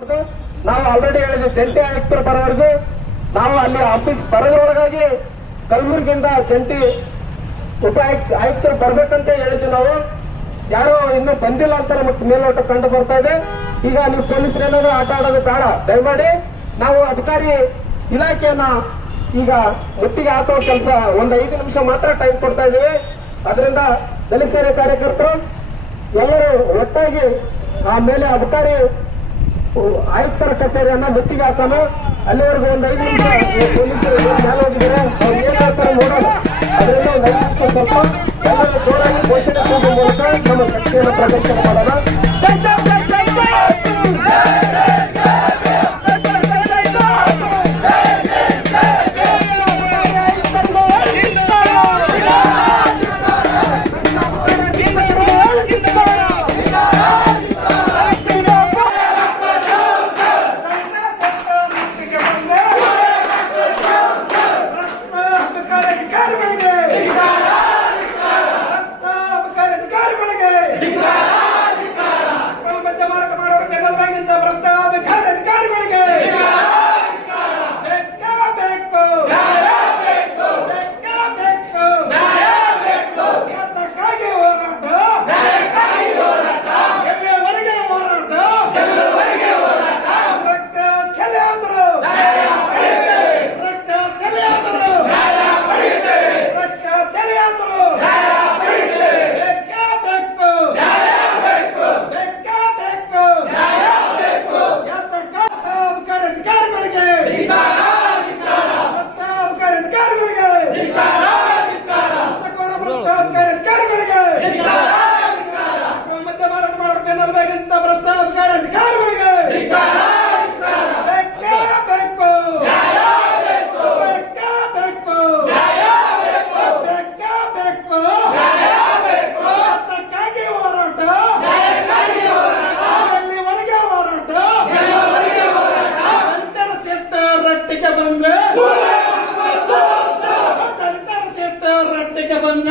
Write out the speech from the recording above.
ನಾವು ಆಲ್ರೆಡಿ ಹೇಳಿದ್ವಿ ಜಂಟಿ ಆಯುಕ್ತರ ಬರೋವರೆಗೂ ನಾವು ಅಲ್ಲಿ ಆಫೀಸ್ ಬರೋದ್ರೊಳಗಾಗಿ ಕಲಬುರಗಿಯಿಂದ ಜಂಟಿ ಉಪ ಆಯುಕ್ತ ಆಯುಕ್ತರು ಬರ್ಬೇಕಂತ ಹೇಳಿದ್ವಿ ನಾವು. ಯಾರು ಇನ್ನೂ ಬಂದಿಲ್ಲ ಅಂತ ನಮಗೆ ಮೇಲ್ನೋಟ ಕಂಡು ಬರ್ತಾ ಇದೆ. ಈಗ ನೀವು ಪೊಲೀಸರು ಏನಾದ್ರು ಆಟ ಆಡೋದು ಬೇಡ. ದಯಮಾಡಿ ನಾವು ಅಧಿಕಾರಿ ಇಲಾಖೆಯನ್ನ ಈಗ ಒಟ್ಟಿಗೆ ಹಾಕೋ ಕೆಲಸ ಒಂದ್ ಐದು ನಿಮಿಷ ಮಾತ್ರ ಟೈಮ್ ಕೊಡ್ತಾ ಇದೀವಿ ಅದರಿಂದ ದಲಿತ ಕಾರ್ಯಕರ್ತರು ಎಲ್ಲರೂ ಒಟ್ಟಾಗಿ ಆಮೇಲೆ ಅಧಿಕಾರಿ ಆಯುಕ್ತರ ಕಚೇರಿಯನ್ನ ಮುತ್ತಿಗೆ ಹಾಕೋಣ. ಅಲ್ಲಿವರೆಗೂ ಒಂದು ಐದು ನಿಮಿಷ ಪೊಲೀಸರು ಮೇಲೆ ಹೋಗಿದ್ದಾರೆ. ಅವ್ರು ಏನ್ ಹೇಳ್ತಾರೆ ನೋಡೋಣ. ಅದರಿಂದ ಒಂದು ಐದು ನಿಮಿಷ ಸ್ವಲ್ಪ ಎಲ್ಲರೂ ಜೋರಾಗಿ ಘೋಷಣೆ ಮೂಲಕ ನಮ್ಮ ಶಕ್ತಿಯನ್ನು ಪ್ರದರ್ಶನ ಮಾಡೋಣ. शेत रट्टेच्या बंद